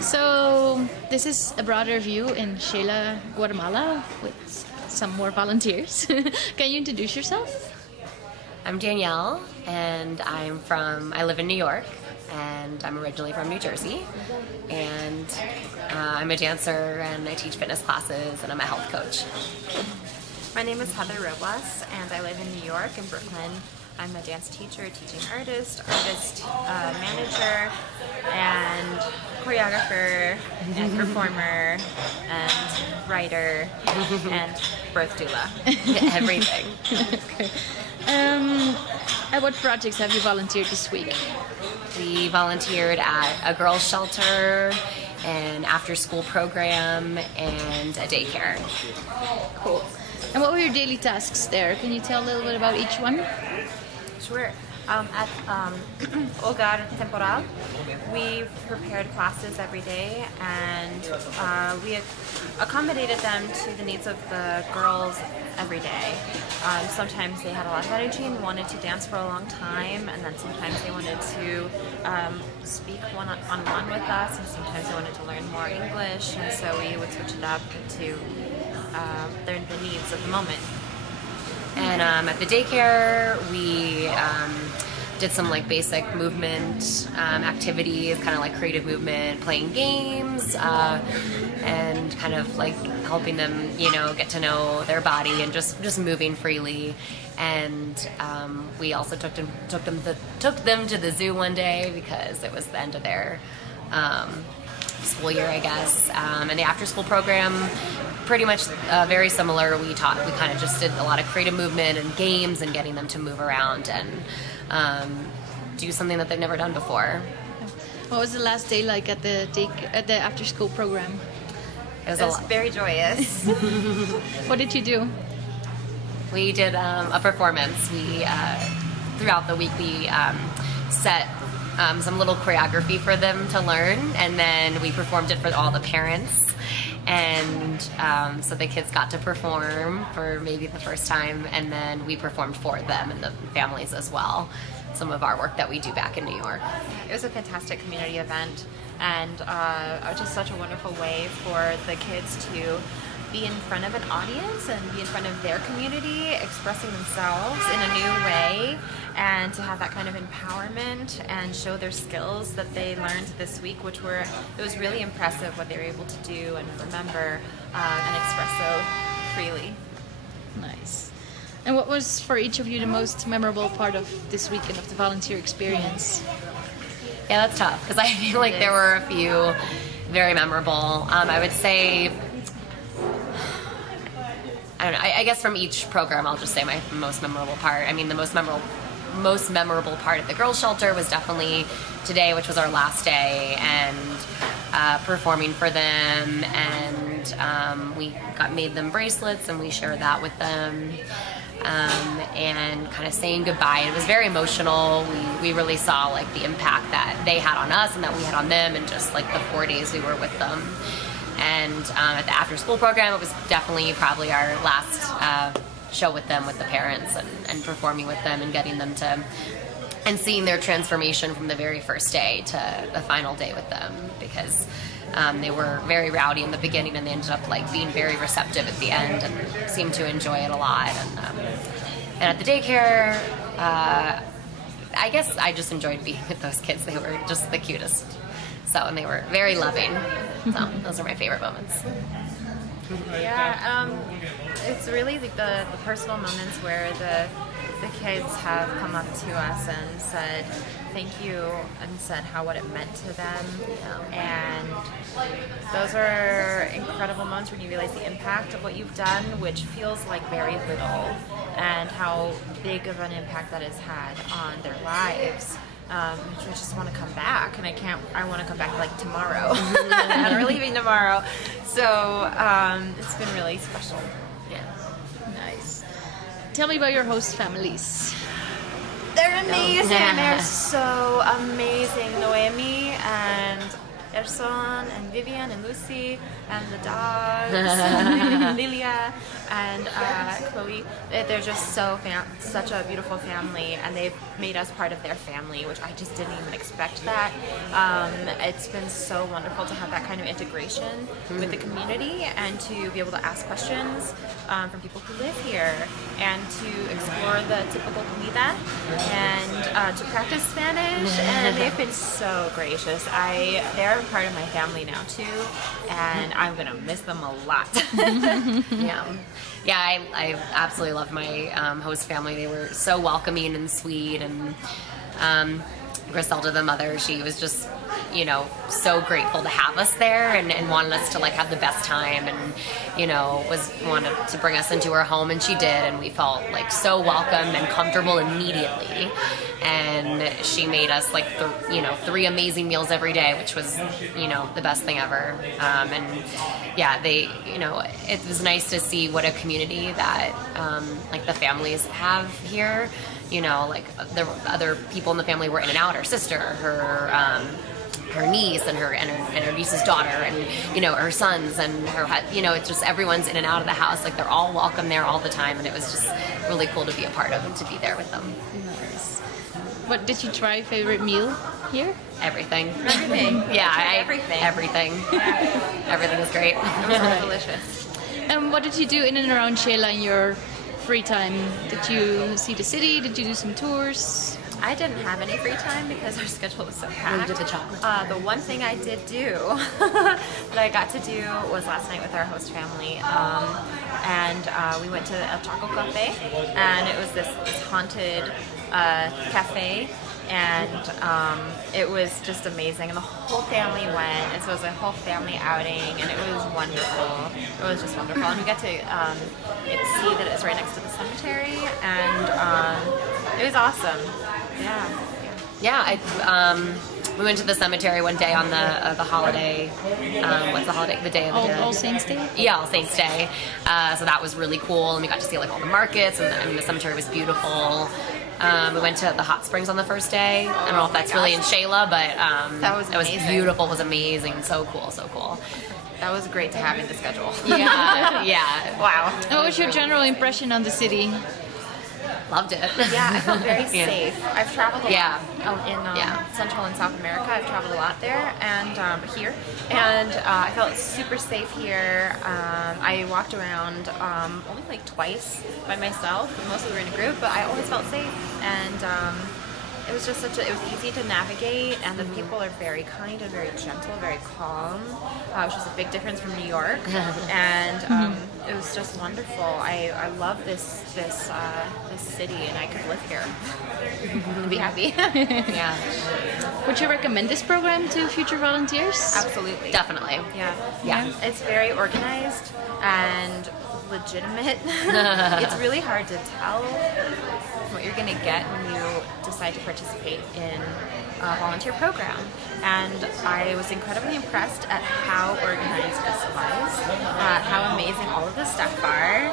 So this is a broader view in Xela, Guatemala, with some more volunteers. Can you introduce yourself? I'm Danielle, and I live in New York, and I'm originally from New Jersey, and I'm a dancer, and I teach fitness classes, and I'm a health coach. My name is Heather Robles, and I live in New York, in Brooklyn. I'm a dance teacher, teaching artist manager, and choreographer, and performer, and writer, and birth doula. Everything. Okay. At what projects have you volunteered this week? We volunteered at a girls' shelter, an after-school program, and a daycare. Cool. And what were your daily tasks there? Can you tell a little bit about each one? Sure. At Hogar Temporal, we prepared classes every day, and we accommodated them to the needs of the girls every day. Sometimes they had a lot of energy and wanted to dance for a long time, and then sometimes they wanted to speak one-on-one with us, and sometimes they wanted to learn more English, and so we would switch it up to the needs of the moment. And at the daycare, we did some like basic movement activities, kind of like creative movement, playing games, and kind of like helping them, get to know their body and just moving freely. And we also took them to the zoo one day because it was the end of their school year, I guess. And the after-school program, pretty much very similar. We kind of just did a lot of creative movement and games and getting them to move around and do something that they've never done before. What was the last day like at the after-school program? It was very joyous. What did you do? We did a performance. We throughout the week we set some little choreography for them to learn, and then we performed it for all the parents. And so the kids got to perform for maybe the first time, and then we performed for them and the families as well, some of our work that we do back in New York. It was a fantastic community event, and just such a wonderful way for the kids to be in front of an audience and be in front of their community, expressing themselves in a new way, and to have that kind of empowerment and show their skills that they learned this week, it was really impressive what they were able to do and remember and express so freely. Nice. And what was for each of you the most memorable part of this weekend of the volunteer experience? Yeah, that's tough because I feel like there were a few very memorable. I would say, I don't know, I guess from each program I'll just say my most memorable part. I mean, the most memorable part at the girls' shelter was definitely today, which was our last day, and performing for them, and we made them bracelets and we shared that with them, and kind of saying goodbye. It was very emotional. We really saw like the impact that they had on us and that we had on them, and just like the 4 days we were with them. And at the after-school program, it was definitely probably our last show with them, with the parents, and performing with them and getting them to, and seeing their transformation from the very first day to the final day with them, because they were very rowdy in the beginning and they ended up like being very receptive at the end and seemed to enjoy it a lot. And at the daycare, I guess I just enjoyed being with those kids. They were just the cutest. And they were very loving. So those are my favorite moments. Yeah, it's really like the personal moments where the kids have come up to us and said thank you and said what it meant to them. And those are incredible moments when you realize the impact of what you've done, which feels like very little, and how big of an impact that has had on their lives. I just want to come back, and I want to come back like tomorrow. And we're leaving tomorrow. So it's been really special. Yeah. Nice. Tell me about your host families. They're amazing. They're so amazing. Noemi and Erson and Vivian and Lucy and the dogs and Lilia and Chloe. They're just such a beautiful family, and they've made us part of their family, which I just didn't even expect that. It's been so wonderful to have that kind of integration with the community and to be able to ask questions from people who live here and to explore the typical comida and to practice Spanish. And they've been so gracious. They're part of my family now too, and I'm gonna miss them a lot. Yeah, I absolutely love my host family. They were so welcoming and sweet, and Griselda, the mother, she was just, you know, so grateful to have us there and wanted us to like have the best time, and, you know, wanted to bring us into her home, and she did, and we felt like so welcome and comfortable immediately. And she made us like 3 amazing meals every day, which was, you know, the best thing ever. And yeah, it was nice to see what a community that like the families have here. You know, like the other people in the family were in and out. Her sister, her niece, and her niece's daughter, and, you know, her sons, and her, you know, it's just everyone's in and out of the house. Like, they're all welcome there all the time, and it was just really cool to be a part of and to be there with them. Nice. What did you try? Favorite meal here? Everything. Yeah, everything. Yeah. Everything was great. It was so delicious. And what did you do in and around Xela in your free time? Did you see the city? Did you do some tours? I didn't have any free time because our schedule was so packed. We did the chocolate. The one thing I did do that I got to do was last night with our host family, and we went to El Chaco Cafe, and it was this haunted cafe, and it was just amazing, and the whole family went, and so it was a whole family outing, and it was wonderful. It was just wonderful, and we got to see that it was right next to the cemetery, and it was awesome. We went to the cemetery one day on the holiday. What's the holiday? The Day of the Dead. All Saints Day? Yeah, All Saints Day. So that was really cool, and we got to see like all the markets, and the cemetery was beautiful. We went to the hot springs on the first day. I don't know if that's really in Xela, but it was beautiful. It was amazing. So cool. That was great to have in the schedule. Yeah. Wow. What was your general impression on the city? Loved it. Yeah, I felt very safe. I've traveled a lot in Central and South America. I've traveled a lot there and here, and I felt super safe here. I walked around only like twice by myself. Mostly we were in a group, but I always felt safe, and it was just it was easy to navigate, and the people are very kind and very gentle, very calm, which is a big difference from New York. And it was just wonderful. I love this city, and I could live here and be happy. Yeah. Would you recommend this program to future volunteers? Absolutely. Definitely. Yeah. It's very organized and legitimate. It's really hard to tell what you're going to get when you decide to participate in a volunteer program. And I was incredibly impressed at how organized this was, how amazing all of the staff are,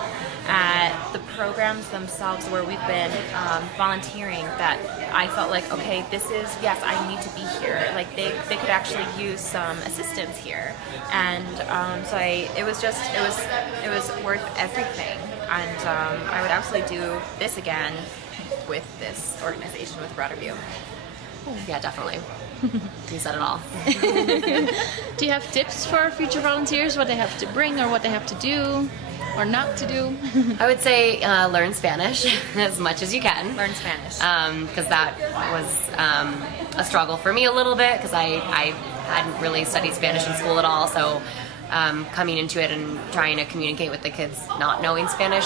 at the programs themselves where we've been volunteering, that I felt like, okay, this is, yes, I need to be here. Like they could actually use some assistance here. And so it was worth everything. And I would absolutely do this again with this organization, with Broader View. Yeah, definitely. You said it all. Do you have tips for future volunteers, what they have to bring or what they have to do or not to do? I would say learn Spanish as much as you can. Learn Spanish. Because that was a struggle for me a little bit, because I hadn't really studied Spanish in school at all, so coming into it and trying to communicate with the kids not knowing Spanish,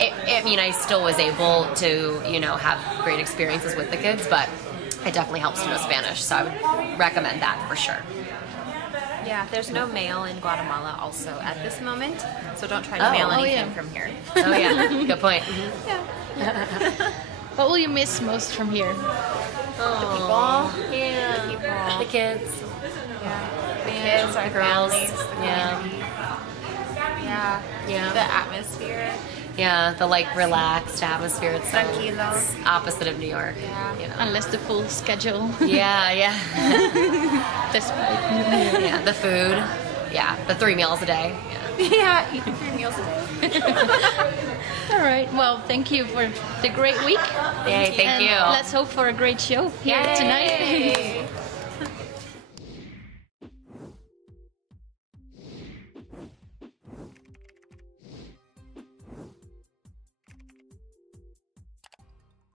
I still was able to, have great experiences with the kids, but it definitely helps to know Spanish, so I would recommend that for sure. Yeah, there's no mail in Guatemala also at this moment, so don't try to mail anything from here. Oh yeah, good point. Yeah. What will you miss most from here? The people. Yeah. The people. The kids. Yeah. The kids, our the girls. families, the community. Yeah. The atmosphere. Yeah, the like relaxed atmosphere. It's so Tranquilo. opposite of New York. Yeah. You know? Unless the full schedule. Yeah. Despite. Yeah, the food. Yeah, the 3 meals a day. Yeah, eating 3 meals a day. All right. Well, thank you for the great week. Yay, thank And you. let's hope for a great show here tonight.